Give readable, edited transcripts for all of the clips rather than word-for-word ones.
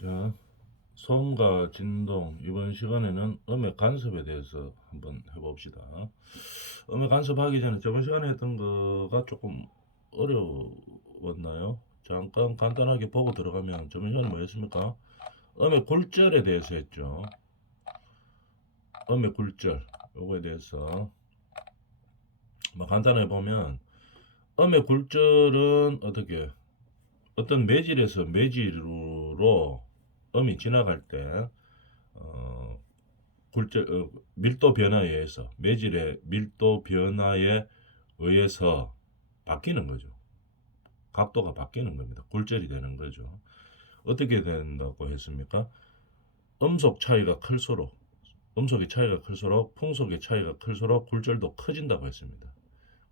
자, 소음과 진동, 이번 시간에는 음의 간섭에 대해서 한번 해봅시다. 음의 간섭하기 전에 저번 시간에 했던 거가 조금 어려웠나요? 잠깐 간단하게 보고 들어가면 저번 시간에 뭐였습니까? 음의 굴절에 대해서 했죠. 음의 굴절, 요거에 대해서 뭐 간단하게 보면 음의 굴절은 어떻게 어떤 매질에서 매질로 음이 지나갈 때 어, 밀도 변화에 의해서 매질의 밀도 변화에 의해서 바뀌는 거죠. 각도가 바뀌는 겁니다. 굴절이 되는 거죠. 어떻게 된다고 했습니까? 음속 차이가 클수록 음속의 차이가 클수록 풍속의 차이가 클수록 굴절도 커진다고 했습니다.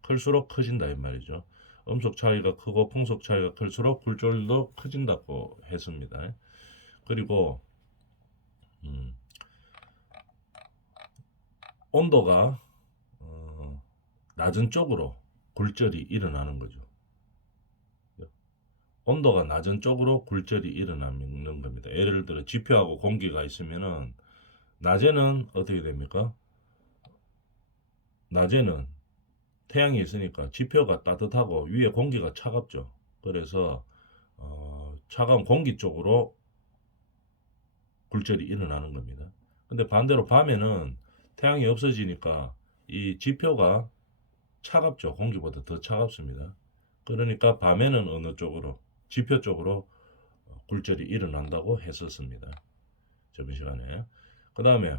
클수록 커진다 이 말이죠. 음속 차이가 크고 풍속 차이가 클수록 굴절도 커진다고 했습니다. 그리고 음, 온도가 낮은 쪽으로 굴절이 일어나는 거죠. 온도가 낮은 쪽으로 굴절이 일어나는 겁니다. 예를 들어 지표하고 공기가 있으면은 낮에는 어떻게 됩니까? 낮에는 태양이 있으니까 지표가 따뜻하고 위에 공기가 차갑죠. 그래서 차가운 공기 쪽으로 굴절이 일어나는 겁니다. 근데 반대로 밤에는 태양이 없어지니까 이 지표가 차갑죠. 공기보다 더 차갑습니다. 그러니까 밤에는 어느 쪽으로 지표 쪽으로 굴절이 일어난다고 했었습니다. 저번 시간에. 그 다음에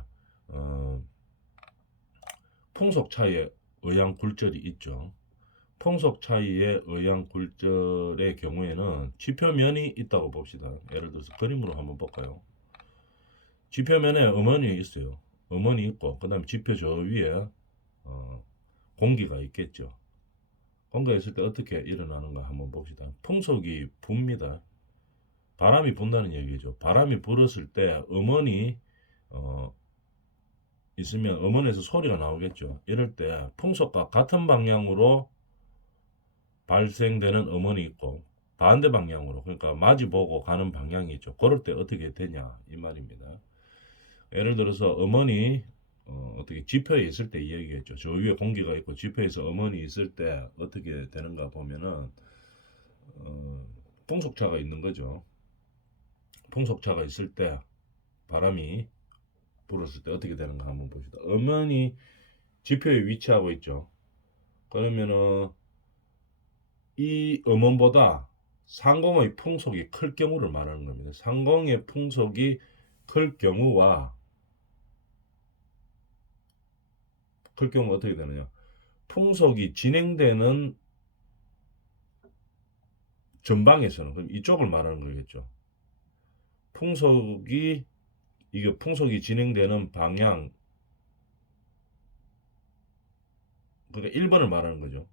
어, 풍속 차이에 의한 굴절이 있죠. 풍속 차이에 의한 굴절의 경우에는 지표면이 있다고 봅시다. 예를 들어서 그림으로 한번 볼까요? 지표면에 음원이 있어요. 음원이 있고 그 다음에 지표 저 위에 어, 공기가 있겠죠. 공기가 있을 때 어떻게 일어나는가 한번 봅시다. 풍속이 붑니다. 바람이 분다는 얘기죠. 바람이 불었을 때 음원이 어, 있으면 음원에서 소리가 나오겠죠. 이럴 때 풍속과 같은 방향으로 발생되는 음원이 있고 반대 방향으로 그러니까 마주보고 가는 방향이 있죠. 그럴 때 어떻게 되냐 이 말입니다. 예를 들어서 음원이 어떻게 지표에 있을 때 이야기겠죠. 저 위에 공기가 있고 지표에서 음원이 있을 때 어떻게 되는가 보면은 어, 풍속차가 있는 거죠. 풍속차가 있을 때 바람이 불었을 때 어떻게 되는가 한번 봅시다. 음원이 지표에 위치하고 있죠. 그러면은 이 음원보다 상공의 풍속이 클 경우를 말하는 겁니다. 상공의 풍속이 클 경우와 클 경우가 어떻게 되느냐? 풍속이 진행되는 전방에서는 그럼 이쪽을 말하는 거겠죠. 풍속이 이게 풍속이 진행되는 방향 그러니까 1번을 말하는 거죠.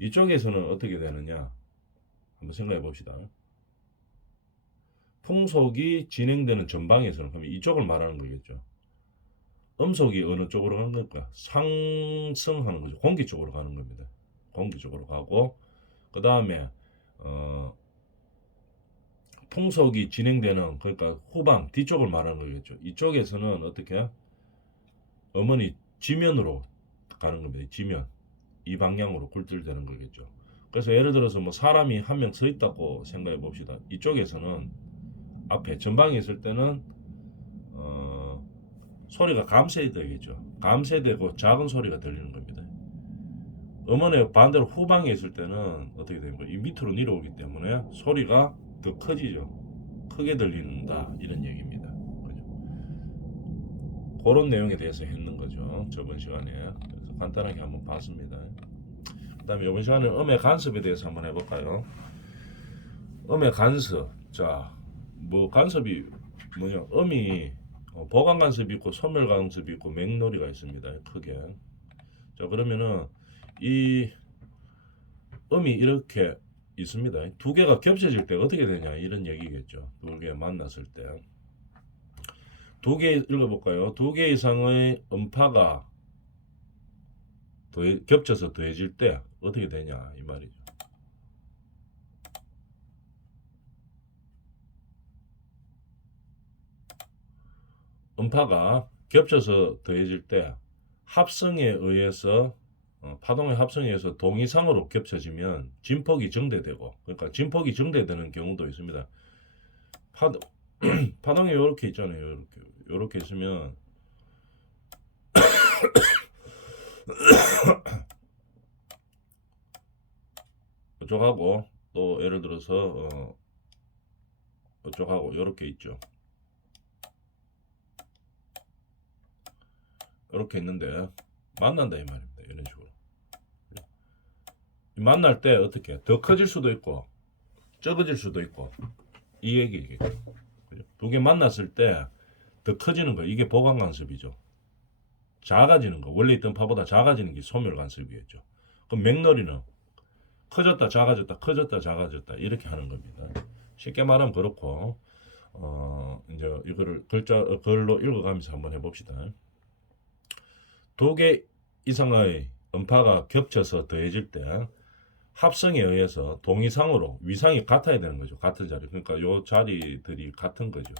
이쪽에서는 어떻게 되느냐? 한번 생각해 봅시다. 풍속이 진행되는 전방에서는 그러면 이쪽을 말하는 거겠죠. 음속이 어느 쪽으로 가는 걸까? 상승하는 거죠. 공기 쪽으로 가는 겁니다. 공기 쪽으로 가고 그 다음에 어, 풍속이 진행되는 그러니까 후방 뒤쪽을 말하는 거겠죠. 이쪽에서는 어떻게 음원이 지면으로 가는 겁니다. 지면 이 방향으로 굴절되는 거겠죠. 그래서 예를 들어서 뭐 사람이 한 명 서 있다고 생각해 봅시다. 이쪽에서는 앞에 전방에 있을 때는 소리가 감쇄되겠죠. 감쇄되고 작은 소리가 들리는 겁니다. 음원의 반대로 후방에 있을 때는 어떻게 됩니까? 이 밑으로 내려오기 때문에 소리가 더 커지죠. 크게 들린다 이런 얘기입니다. 그죠? 그런 내용에 대해서 했는 거죠. 저번 시간에 그래서 간단하게 한번 봤습니다. 그다음에 이번 시간에 음의 간섭에 대해서 한번 해볼까요? 음의 간섭. 자, 뭐 간섭이 뭐냐? 음이 보강 간섭이 있고 소멸 간섭이 있고 맹놀이가 있습니다. 크게. 자, 그러면은 이 음이 이렇게 있습니다. 두 개가 겹쳐질 때 어떻게 되냐 이런 얘기겠죠. 두 개 만났을 때. 두 개 읽어볼까요? 두 개 이상의 음파가 겹쳐서 더해질 때 어떻게 되냐 이 말이죠. 음파가 겹쳐서 더해질 때 합성에 의해서 파동의 합성에 의해서 동이상으로 겹쳐지면 진폭이 증대되고, 그러니까 진폭이 증대되는 경우도 있습니다. 파동 파동이 이렇게 있잖아요. 이렇게 있으면 이쪽하고 또 예를 들어서 이쪽하고 이렇게 있죠. 이렇게 있는데 만난다 이 말입니다. 이런 식으로 만날 때 어떻게 더 커질 수도 있고 적어질 수도 있고 이 얘기겠죠. 두 개 만났을 때 더 커지는 거 이게 보강 간섭이죠. 작아지는 거 원래 있던 파보다 작아지는 게 소멸 간섭이겠죠. 그럼 맥너리는 커졌다 작아졌다 커졌다 작아졌다 이렇게 하는 겁니다. 쉽게 말하면 그렇고 이제 이거를 글로 읽어가면서 한번 해봅시다. 두 개 이상의 음파가 겹쳐서 더해질 때 합성에 의해서 동이상으로 위상이 같아야 되는 거죠. 같은 자리. 그러니까 요 자리들이 같은 거죠.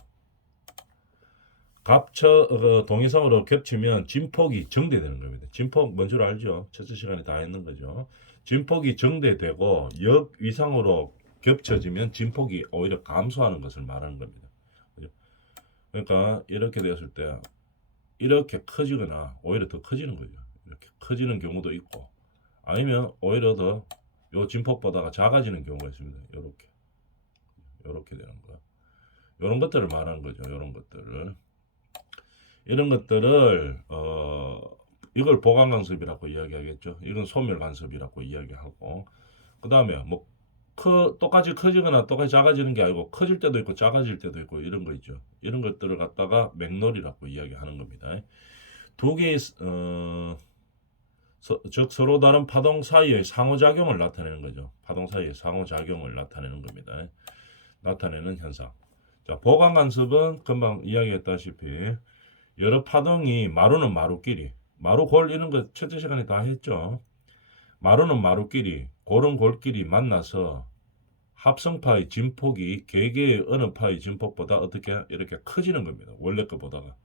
동이상으로 겹치면 진폭이 증대되는 겁니다. 진폭 뭔 줄 알죠? 첫째 시간에 다 했는 거죠. 진폭이 증대되고 역위상으로 겹쳐지면 진폭이 오히려 감소하는 것을 말하는 겁니다. 그죠? 그러니까 이렇게 되었을 때 이렇게 커지거나 오히려 더 커지는 거죠. 이렇게 커지는 경우도 있고 아니면 오히려 더 요 진폭보다가 작아지는 경우가 있습니다. 이렇게 되는 거. 이런 것들을 말하는 거죠. 이런 것들을 이걸 보강 간섭이라고 이야기하겠죠. 이건 소멸 간섭이라고 이야기하고 그 다음에 뭐 똑같이 커지거나 똑같이 작아지는 게 아니고 커질 때도 있고 작아질 때도 있고 이런 거 있죠. 이런 것들을 갖다가 맥놀이라고 이야기하는 겁니다. 두 개의 즉 서로 다른 파동 사이의 상호작용을 나타내는 거죠. 파동 사이의 상호작용을 나타내는 겁니다. 나타내는 현상. 자, 보강 간섭은 금방 이야기했다시피 여러 파동이 마루는 마루끼리 마루 골 이런 거 첫째 시간에 다 했죠. 마루는 마루끼리 골은 골끼리 만나서 합성파의 진폭이 개개의 어느 파의 진폭보다 어떻게 이렇게 커지는 겁니다. 원래 것보다가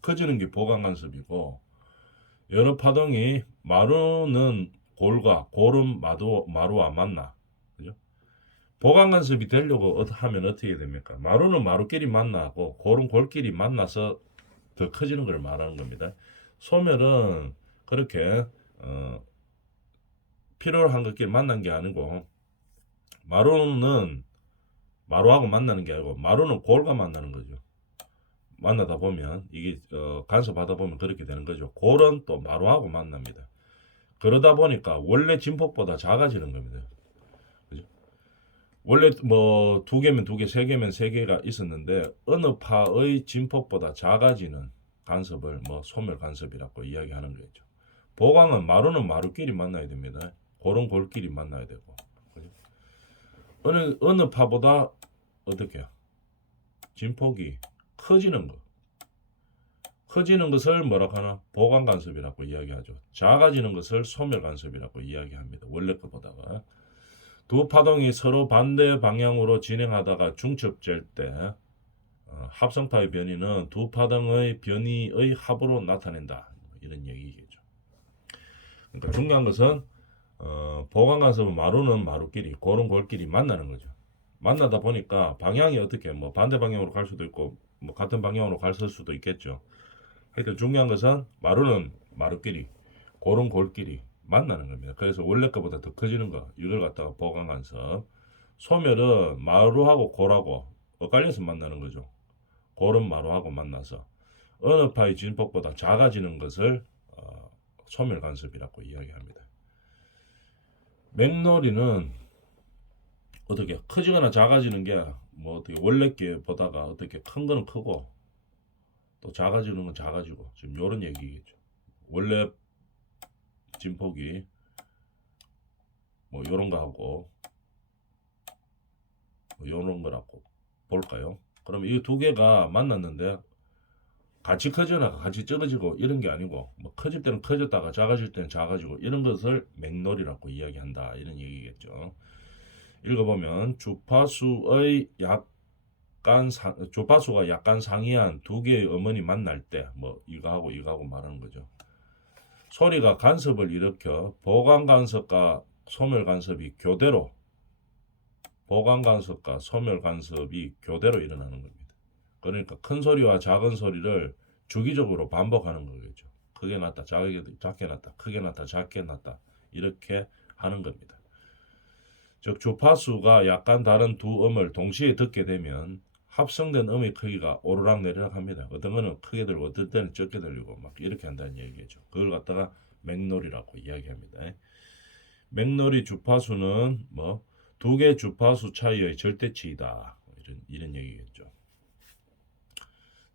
커지는 게 보강 간섭이고 여러 파동이 마루는 골과 골은 마루와 만나. 그죠? 보강 간섭이 되려고 하면 어떻게 됩니까? 마루는 마루끼리 만나고 골은 골끼리 만나서 더 커지는 걸 말하는 겁니다. 소멸은 그렇게 필요로 한 것끼리 만난 게 아니고 마루는 마루하고 만나는 게 아니고 마루는 골과 만나는 거죠. 만나다 보면 이게 간섭하다 보면 그렇게 되는 거죠. 골은 또 마루하고 만납니다. 그러다 보니까 원래 진폭보다 작아지는 겁니다. 그죠? 원래 뭐 두 개면 두 개, 세 개면 세 개가 있었는데 어느 파의 진폭보다 작아지는 간섭을 뭐 소멸 간섭이라고 이야기하는 거죠. 보강은 마루는 마루끼리 만나야 됩니다. 골은 골끼리 만나야 되고. 그죠? 어느 파보다 어떻게 진폭이 커지는 것. 커지는 것을 뭐라고 하나? 보강 간섭이라고 이야기하죠. 작아지는 것을 소멸 간섭이라고 이야기합니다. 원래 것보다가. 두 파동이 서로 반대 방향으로 진행하다가 중첩될 때 합성파의 변이는 두 파동의 변이의 합으로 나타낸다. 이런 얘기겠죠. 그러니까 중요한 것은 보강 간섭은 마루는 마루끼리, 골은 골끼리 만나는 거죠. 만나다 보니까 방향이 어떻게 뭐 반대 방향으로 갈 수도 있고 뭐 같은 방향으로 갈 수도 있겠죠. 하여튼 중요한 것은 마루는 마루끼리, 골은 골끼리 만나는 겁니다. 그래서 원래 것보다 더 커지는 거 이걸 갖다가 보강 간섭. 소멸은 마루하고 골하고 엇갈려서 만나는 거죠. 골은 마루하고 만나서 어느 파의 진폭보다 작아지는 것을 소멸 간섭이라고 이야기합니다. 맥놀이는 어떻게 커지거나 작아지는 게 뭐 어떻게 원래 게 보다가 어떻게 큰 거는 크고 또 작아지는 건 작아지고 지금 요런 얘기겠죠. 원래 진폭이 뭐 요런 거 하고 뭐 요런 거라고 볼까요? 그럼 이 두 개가 만났는데 같이 커지거나 같이 적어지고 이런 게 아니고 뭐 커질 때는 커졌다가 작아질 때는 작아지고 이런 것을 맥놀이라고 이야기한다 이런 얘기겠죠. 읽어보면 주파수의 약 주파수가 약간 상이한 두 개의 음원이 만날 때 뭐 이거하고 말하는 거죠. 소리가 간섭을 일으켜 보강 간섭과 소멸 간섭이 교대로 일어나는 겁니다. 그러니까 큰 소리와 작은 소리를 주기적으로 반복하는 거겠죠. 크게 났다, 작게 났다, 크게 났다, 작게 났다 이렇게 하는 겁니다. 즉 주파수가 약간 다른 두 음을 동시에 듣게 되면 합성된 음의 크기가 오르락내리락 합니다. 어떤 거는 크게 들고 어떤 때는 적게 들리고 막 이렇게 한다는 얘기죠. 그걸 갖다가 맥놀이라고 이야기합니다. 맥놀이 주파수는 뭐 두 개 주파수 차이의 절대치이다. 이런 얘기겠죠.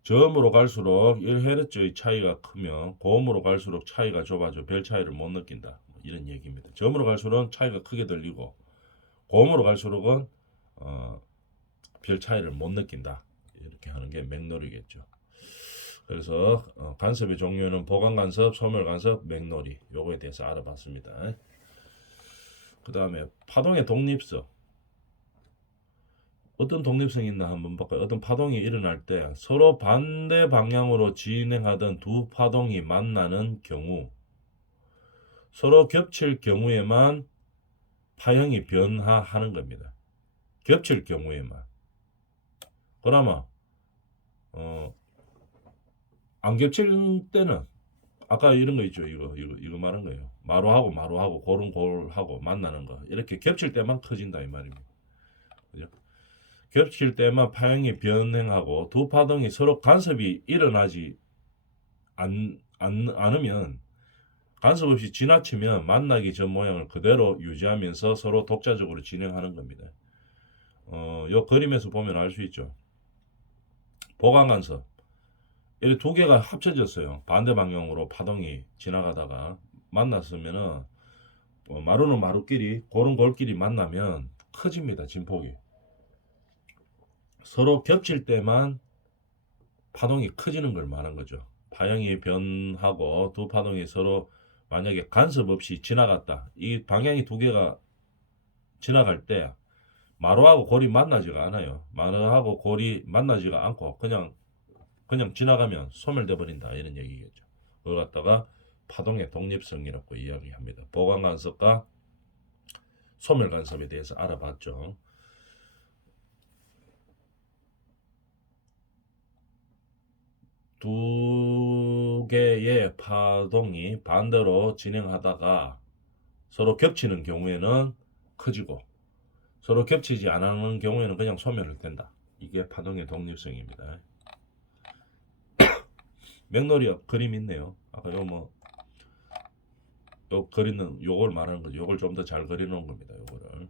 저음으로 갈수록 1Hz의 차이가 크면 고음으로 갈수록 차이가 좁아져 별 차이를 못 느낀다. 이런 얘기입니다. 저음으로 갈수록 차이가 크게 들리고 고음으로 갈수록은 별 차이를 못 느낀다. 이렇게 하는 게 맥놀이겠죠. 그래서 간섭의 종류는 보강 간섭, 소멸 간섭, 맥놀이 요거에 대해서 알아봤습니다. 그 다음에 파동의 독립성. 어떤 독립성이 있나 한번 볼까요? 어떤 파동이 일어날 때 서로 반대 방향으로 진행하던 두 파동이 만나는 경우 서로 겹칠 경우에만 파형이 변화하는 겁니다. 겹칠 경우에만. 그러면 안 겹칠 때는 아까 이런 거 있죠. 이거 말한 거예요. 마루하고 골하고 만나는 거. 이렇게 겹칠 때만 커진다 이 말입니다. 그죠? 겹칠 때만 파형이 변행하고 두 파동이 서로 간섭이 일어나지 않으면 간섭 없이 지나치면 만나기 전 모양을 그대로 유지하면서 서로 독자적으로 진행하는 겁니다. 요 그림에서 보면 알 수 있죠. 보강 간섭. 이 두 개가 합쳐졌어요. 반대 방향으로 파동이 지나가다가 만났으면은 마루는 마루끼리 골은 골끼리 만나면 커집니다. 진폭이. 서로 겹칠 때만 파동이 커지는 걸 말한 거죠. 파형이 변하고 두 파동이 서로 만약에 간섭 없이 지나갔다. 이 방향이 두 개가 지나갈 때 마루하고 골이 만나지가 않아요. 마루하고 골이 만나지가 않고 그냥 지나가면 소멸돼 버린다 이런 얘기겠죠. 그걸 갖다가 파동의 독립성이라고 이야기합니다. 보강 간섭과 소멸 간섭에 대해서 알아봤죠. 두 개의 파동이 반대로 진행하다가 서로 겹치는 경우에는 커지고 서로 겹치지 않는 경우에는 그냥 소멸을 된다. 이게 파동의 독립성입니다. 맥놀이 그림 있네요. 아까 요 그리는 요걸 말하는 거죠. 요걸 좀 더 잘 그려놓은 겁니다. 요거를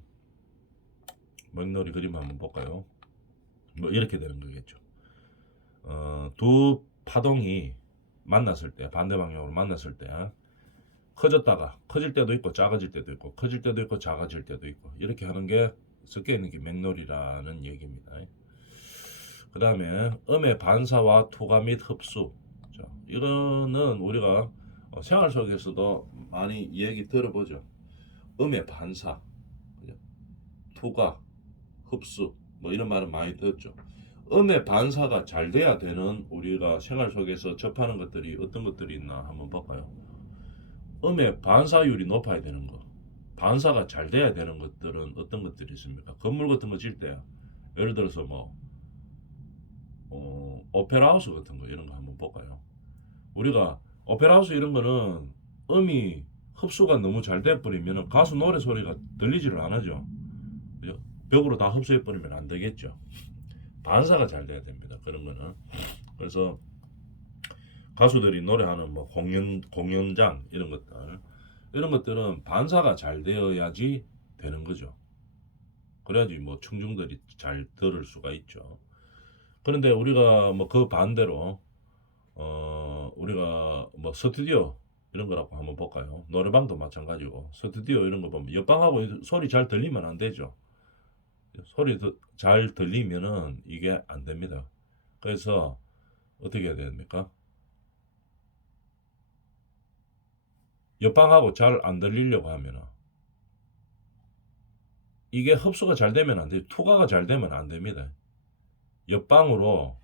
맥놀이 그림 한번 볼까요? 뭐 이렇게 되는 거겠죠. 두 파동이 만났을 때 반대 방향으로 만났을 때 커졌다가 커질 때도 있고 작아질 때도 있고 커질 때도 있고 작아질 때도 있고 이렇게 하는 게 섞여 있는 게 맥놀이라는 얘기입니다. 그 다음에 음의 반사와 투과 및 흡수. 자, 이거는 우리가 생활 속에서도 많이 얘기 들어보죠. 음의 반사, 투과, 흡수 뭐 이런 말은 많이 듣죠. 음의 반사가 잘 돼야 되는 우리가 생활 속에서 접하는 것들이 어떤 것들이 있나 한번 볼까요? 음의 반사율이 높아야 되는 거. 반사가 잘 돼야 되는 것들은 어떤 것들이 있습니까? 건물 같은 거 질 때 예를 들어서 뭐 오페라 하우스 같은 거 이런 거 한번 볼까요? 우리가 오페라 하우스 이런 거는 음이 흡수가 너무 잘 돼버리면 가수 노래 소리가 들리지를 않아죠. 벽으로 다 흡수해버리면 안 되겠죠. 반사가 잘 돼야 됩니다. 그런 거는. 그래서 가수들이 노래하는 뭐 공연장 이런 것들은 반사가 잘 되어야지 되는 거죠. 그래야지 뭐 청중들이 잘 들을 수가 있죠. 그런데 우리가 뭐 그 반대로 우리가 뭐 스튜디오 이런 거라고 한번 볼까요? 노래방도 마찬가지고 스튜디오 이런 거 보면 옆방하고 소리 잘 들리면 안 되죠. 소리 잘 들리면은 이게 안 됩니다. 그래서 어떻게 해야 됩니까? 옆방하고 잘 안 들리려고 하면은 이게 흡수가 잘 되면 안 돼요. 투과가 잘 되면 안 됩니다. 옆방으로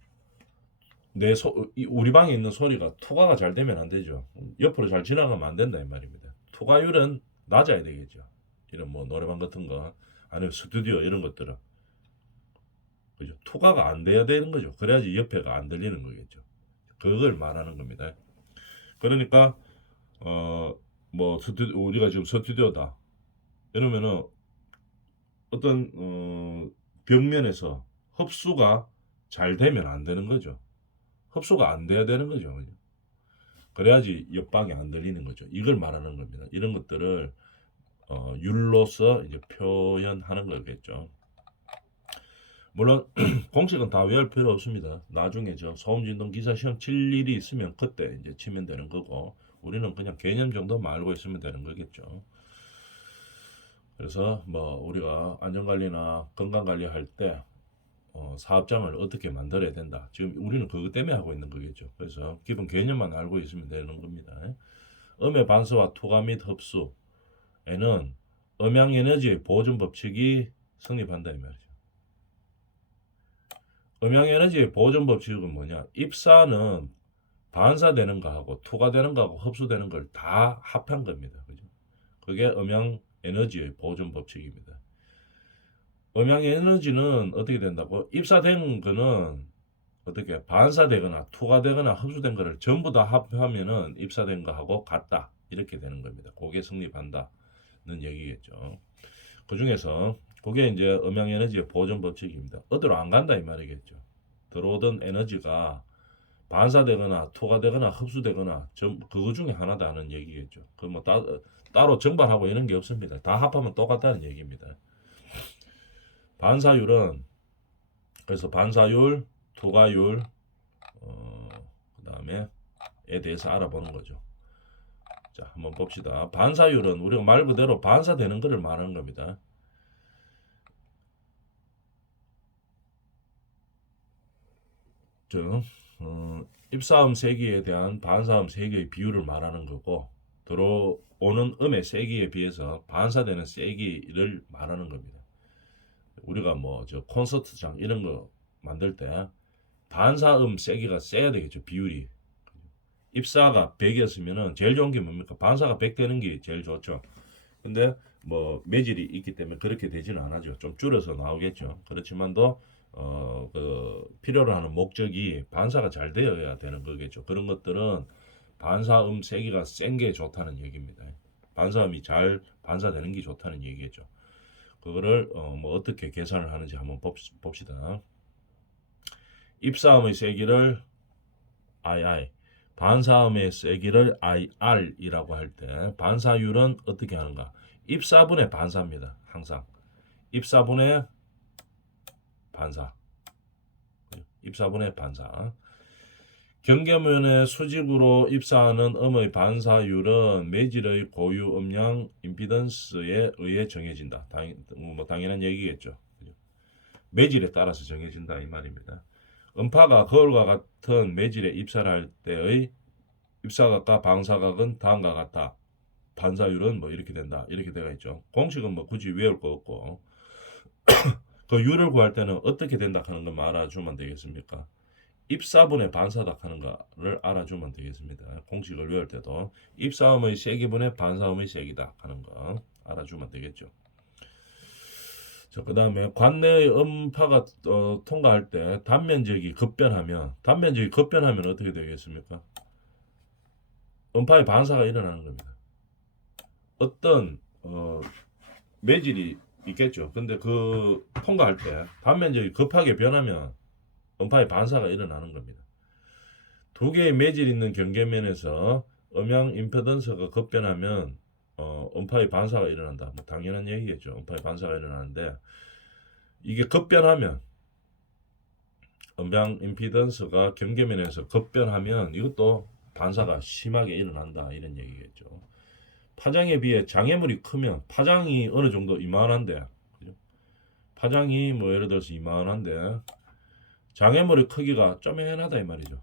우리 방에 있는 소리가 투과가 잘 되면 안 되죠. 옆으로 잘 지나가면 안 된다 이 말입니다. 투과율은 낮아야 되겠죠. 이런 뭐 노래방 같은 거 아니면 스튜디오 이런 것들은 그죠. 투과가 안 돼야 되는 거죠. 그래야지 옆에가 안 들리는 거겠죠. 그걸 말하는 겁니다. 그러니까 뭐 우리가 지금 스튜디오다 이러면은 어떤 벽면에서 흡수가 잘 되면 안 되는 거죠. 흡수가 안 돼야 되는 거죠. 그래야지 옆방이 안 들리는 거죠. 이걸 말하는 겁니다. 이런 것들을 율로서 이제 표현하는 거겠죠. 물론 공식은 다 외울 필요 없습니다. 나중에 저 소음진동 기사 시험 칠 일이 있으면 그때 이제 치면 되는 거고 우리는 그냥 개념 정도만 알고 있으면 되는 거겠죠. 그래서 뭐 우리가 안전관리나 건강관리 할 때 사업장을 어떻게 만들어야 된다. 지금 우리는 그것 때문에 하고 있는 거겠죠. 그래서 기본 개념만 알고 있으면 되는 겁니다. 음의 반사와 투과 및 흡수에는 음양에너지의 보존 법칙이 성립한다 이 말이죠. 음양에너지의 보존 법칙은 뭐냐? 입사는 반사되는 거하고 투과되는 거하고 흡수되는 걸 다 합한 겁니다. 그죠? 그게 음양에너지의 보존 법칙입니다. 음양에너지는 어떻게 된다고? 입사된 거는 어떻게 반사되거나 투과되거나 흡수된 거를 전부 다 합하면은 입사된 거하고 같다. 이렇게 되는 겁니다. 그게 성립한다는 얘기겠죠. 그 중에서 그게 이제 음양에너지의 보존 법칙입니다. 어디로 안 간다 이 말이겠죠. 들어오던 에너지가 반사되거나 투과되거나 흡수되거나 그거 중에 하나다는 얘기겠죠. 그 뭐 따로 정반하고 이런 게 없습니다. 다 합하면 똑같다는 얘기입니다. 반사율은 그래서 반사율, 투과율, 그 다음에 에 대해서 알아보는 거죠. 자, 한번 봅시다. 반사율은 우리가 말 그대로 반사되는 것을 말하는 겁니다. 입사음 세기에 대한 반사음 세기의 비율을 말하는 거고 들어오는 음의 세기에 비해서 반사되는 세기를 말하는 겁니다. 우리가 뭐 저 콘서트장 이런 거 만들 때 반사음 세기가 세야 되겠죠. 비율이. 입사가 100이었으면은 제일 좋은 게 뭡니까? 반사가 100 되는 게 제일 좋죠. 근데 뭐 매질이 있기 때문에 그렇게 되지는 않아죠. 좀 줄여서 나오겠죠. 그렇지만도 그 필요로 하는 목적이 반사가 잘 되어야 되는 거겠죠. 그런 것들은 반사음 세기가 센 게 좋다는 얘기입니다. 반사음이 잘 반사되는 게 좋다는 얘기겠죠. 그거를 뭐 어떻게 계산을 하는지 한번 봅시다. 입사음의 세기를 II, 반사음의 세기를 IR이라고 할 때 반사율은 어떻게 하는가? 입사분의 반사입니다. 항상 입사분의 반사. 입사분의 반사. 경계면의 수직으로 입사하는 음의 반사율은 매질의 고유 음량 임피던스에 의해 정해진다. 뭐 당연한 얘기겠죠. 매질에 따라서 정해진다 이 말입니다. 음파가 거울과 같은 매질에 입사를 할 때의 입사각과 방사각은 다음과 같다. 반사율은 뭐 이렇게 된다. 이렇게 되어 있죠. 공식은 뭐 굳이 외울 거 없고 그 율을 구할 때는 어떻게 된다 하는 걸 알아주면 되겠습니까? 입사분의 반사다 하는 거를 알아주면 되겠습니다. 공식을 외울 때도 입사음의 세기분의 반사음의 세기다 하는 거 알아주면 되겠죠. 자, 그 다음에 관내의 음파가 통과할 때 단면적이 급변하면 어떻게 되겠습니까? 음파의 반사가 일어나는 겁니다. 어떤 매질이 있겠죠. 근데 그 통과할 때 단면적이 급하게 변하면 음파의 반사가 일어나는 겁니다. 두 개의 매질 있는 경계면에서 음양 임페던스가 급변하면 음파의 반사가 일어난다. 뭐 당연한 얘기겠죠. 음파의 반사가 일어나는데 이게 급변하면 음양 임피던스가 경계면에서 급변하면 이것도 반사가 심하게 일어난다 이런 얘기겠죠. 파장에 비해 장애물이 크면 파장이 어느 정도 이만한데 그죠? 파장이 뭐 예를 들어서 이만한데 장애물의 크기가 쪼매나다 이 말이죠.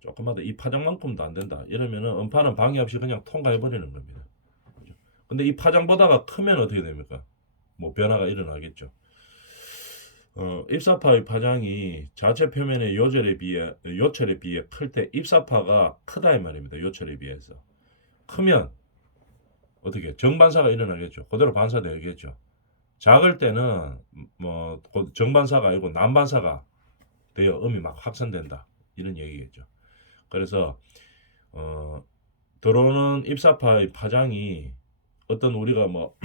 조금마다 이 파장만큼도 안 된다. 이러면은 음파는 방해 없이 그냥 통과해 버리는 겁니다. 그죠? 근데 이 파장보다가 크면 어떻게 됩니까? 뭐 변화가 일어나겠죠. 입사파의 파장이 자체 표면의 요철에 비해 클 때 입사파가 크다 이 말입니다. 요철에 비해서. 크면 어떻게 정반사가 일어나겠죠. 그대로 반사되겠죠. 작을 때는 뭐 정반사가 아니고 난반사가 되어 음이 막 확산된다. 이런 얘기겠죠. 그래서 들어오는 입사파의 파장이 어떤 우리가 뭐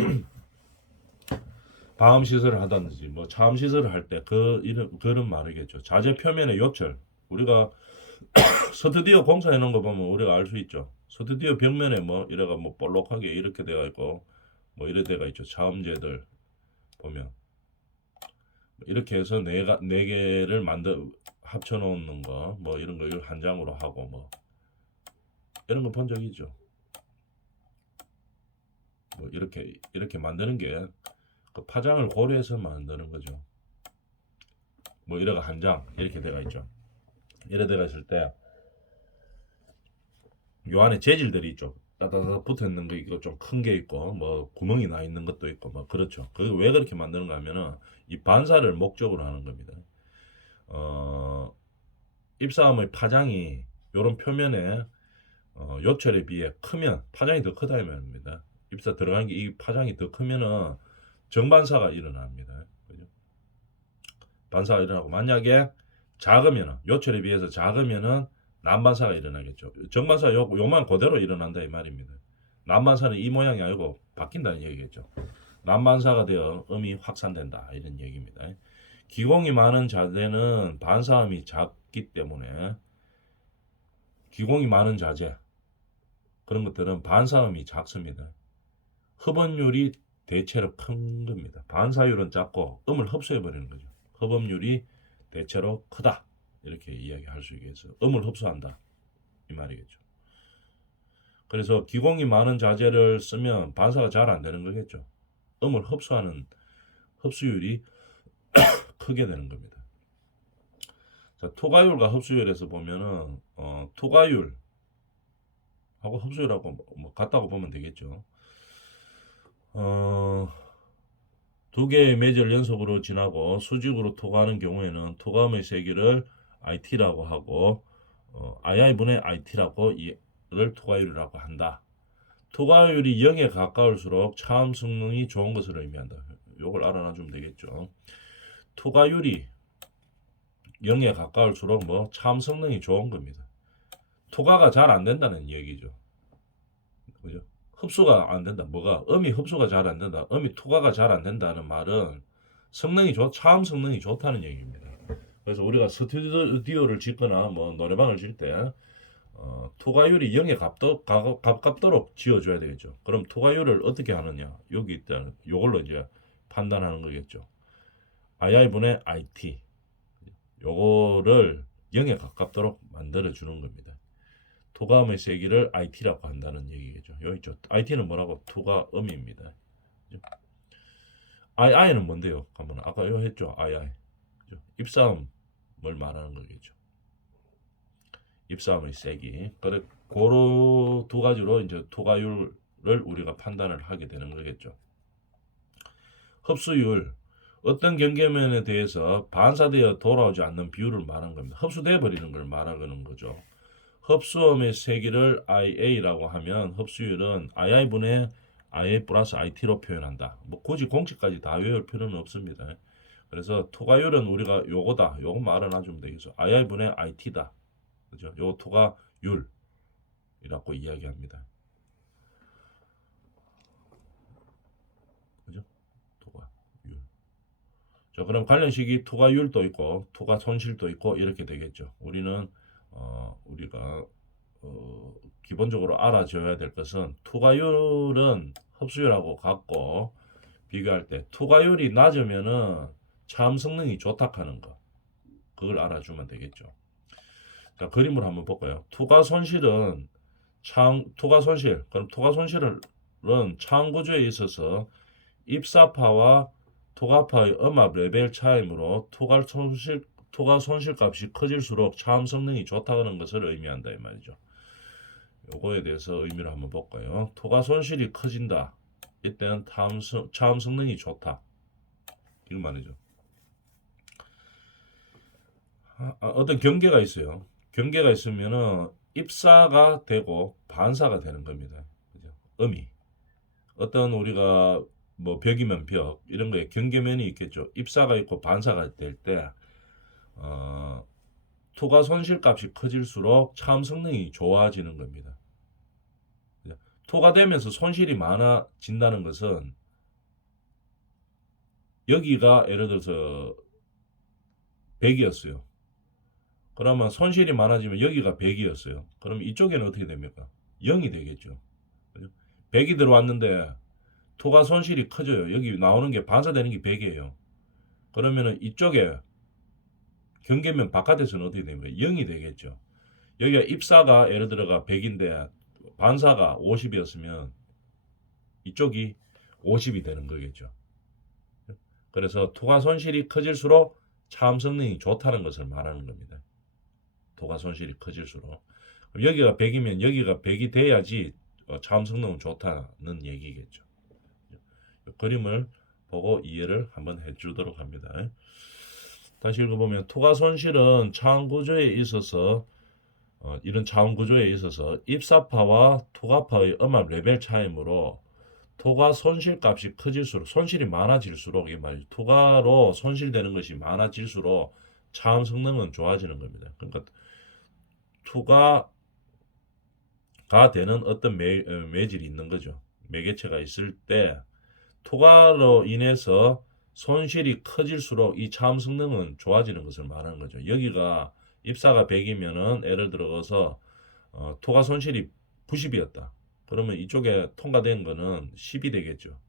방음 시설을 하든지 뭐 차음 시설을 할 때 그런 말이겠죠. 자재 표면의 요철. 우리가 스튜디오 공사해 놓은 거 보면 우리가 알 수 있죠. 스튜디오 벽면에 뭐 이래가 뭐 볼록하게 이렇게 돼가 있고 뭐 이래 돼가 있죠. 차음제들 보면 이렇게 해서 네 개를 합쳐 놓는 거 뭐 이런 거 이걸 한 장으로 하고 뭐 이런 거 본 적 있죠. 뭐 이렇게 만드는 게 그 파장을 고려해서 만드는 거죠. 뭐 이래가 한 장 이렇게 돼가 있죠. 이래 돼가 있을 때 요 안에 재질들이 있죠. 따다다 붙어 있는 거 있고 좀 큰 게 있고 뭐 구멍이 나 있는 것도 있고 뭐 그렇죠. 그게 왜 그렇게 만드는가 하면은 이 반사를 목적으로 하는 겁니다. 입사함의 파장이 요런 표면에 요철에 비해 크면 파장이 더 크다 이 말입니다. 입사 들어간 게 이 파장이 더 크면은 정반사가 일어납니다. 그죠? 반사가 일어나고 만약에 작으면은 요철에 비해서 작으면은 난반사가 일어나겠죠. 정반사 요만 그대로 일어난다 이 말입니다. 난반사는 이 모양이 아니고 바뀐다는 얘기겠죠. 난반사가 되어 음이 확산된다 이런 얘기입니다. 기공이 많은 자재는 반사음이 작기 때문에 기공이 많은 자재 그런 것들은 반사음이 작습니다. 흡음률이 대체로 큰 겁니다. 반사율은 작고 음을 흡수해 버리는 거죠. 흡음률이 대체로 크다 이렇게 이야기할 수 있겠어요. 음을 흡수한다 이 말이겠죠. 그래서 기공이 많은 자재를 쓰면 반사가 잘 안 되는 거겠죠. 음을 흡수하는 흡수율이 크게 되는 겁니다. 자, 토가율과 흡수율에서 보면은 토가율하고 흡수율하고 뭐 같다고 보면 되겠죠. 두 개의 매제를 연속으로 지나고 수직으로 토가하는 경우에는 토감의 세기를 IT라고 하고 II분의 IT라고 이를 토가율이라고 한다. 토가율이 0에 가까울수록 차음 성능이 좋은 것을 의미한다. 이걸 알아놔주면 되겠죠. 토가율이 0에 가까울수록 뭐 차음 성능이 좋은 겁니다. 토가가 잘 안 된다는 얘기죠. 그죠? 흡수가 안 된다. 뭐가? 음이 흡수가 잘 안 된다. 음이 토가가 잘 안 된다는 말은 차음 성능이 좋다는 얘기입니다. 그래서 우리가 스튜디오를 짓거나 뭐 노래방을 질 때 토가율이 0에 가깝도록 지어줘야 되겠죠. 그럼 토가율을 어떻게 하느냐? 여기 일단 요걸로 이제 판단하는 거겠죠. II분의 IT 요거를 0에 가깝도록 만들어 주는 겁니다. 토가음의 세기를 IT라고 한다는 얘기겠죠. 여기 있죠. IT는 뭐라고? 토가음입니다. II는 뭔데요? 한번 아까 요 했죠. II. 그죠? 입사음을 말하는 거겠죠. 입사음의 세기. 그래 고로 두 가지로 이제 토가율을 우리가 판단을 하게 되는 거겠죠. 흡수율. 어떤 경계면에 대해서 반사되어 돌아오지 않는 비율을 말하는 겁니다. 흡수돼 버리는 걸 말하는 거죠. 흡수음의 세기를 IA라고 하면 흡수율은 II분의 IA 플러스 IT로 표현한다. 뭐 굳이 공식까지 다 외울 필요는 없습니다. 그래서 토가율은 우리가 요거다. 요것만 알아놔주면 되겠죠. II분의 IT다. 그죠? 요 토가율이라고 이야기합니다. 그죠? 토가율. 자, 그럼 관련식이 토가율도 있고 토가 손실도 있고 이렇게 되겠죠. 우리는 우리가 기본적으로 알아줘야 될 것은 토가율은 흡수율하고 같고 비교할 때 토가율이 낮으면은 차음 성능이 좋다 하는 거 그걸 알아주면 되겠죠. 자, 그림을 한번 볼까요? 토가 손실은 그럼 토가 손실은 차음 구조에 있어서 입사파와 토가파의 음압 레벨 차이므로 토가 손실 값이 커질수록 차음 성능이 좋다는 것을 의미한다 이 말이죠. 요거에 대해서 의미를 한번 볼까요? 토가 손실이 커진다. 이때는 차음 성능이 좋다. 이 말이죠. 어떤 경계가 있어요. 경계가 있으면은 입사가 되고 반사가 되는 겁니다. 그죠? 음이. 어떤 우리가 뭐 벽이면 벽 이런 거에 경계면이 있겠죠. 입사가 있고 반사가 될 때 어, 투과 손실값이 커질수록 차음 성능이 좋아지는 겁니다. 그죠? 투가 되면서 손실이 많아진다는 것은 여기가 예를 들어서 100이었어요. 그러면 손실이 많아지면 여기가 100이었어요. 그럼 이쪽에는 어떻게 됩니까? 0이 되겠죠. 그죠? 100이 들어왔는데 투가 손실이 커져요. 여기 나오는 게 반사되는 게 100이에요. 그러면은 이쪽에 경계면 바깥에서는 어떻게 됩니까? 0이 되겠죠. 여기가 입사가 예를 들어가 100인데 반사가 50이었으면 이쪽이 50이 되는 거겠죠. 그래서 투과 손실이 커질수록 차음 성능이 좋다는 것을 말하는 겁니다. 투과 손실이 커질수록. 여기가 100이면 여기가 100이 돼야지 차음 성능은 좋다는 얘기겠죠. 그림을 보고 이해를 한번 해주도록 합니다. 다시 읽어보면 투과 손실은 차원 구조에 있어서 이런 차원 구조에 있어서 입사파와 투과파의 음압 레벨 차이므로 투과 손실값이 커질수록 손실이 많아질수록 이 말 투과로 손실되는 것이 많아질수록 차원 성능은 좋아지는 겁니다. 그러니까 투과가 되는 어떤 매질이 있는 거죠. 매개체가 있을 때 투과로 인해서 손실이 커질수록 이 차음 성능은 좋아지는 것을 말하는 거죠. 여기가 입사가 100이면은 예를 들어서 투과 손실이 90이었다. 그러면 이쪽에 통과된 거는 10이 되겠죠.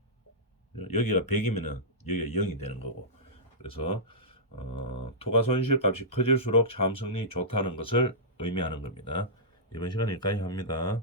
여기가 100이면은 여기가 0이 되는 거고. 그래서 투과 손실 값이 커질수록 차음 성능이 좋다는 것을 의미하는 겁니다. 이번 시간에 여기까지 합니다.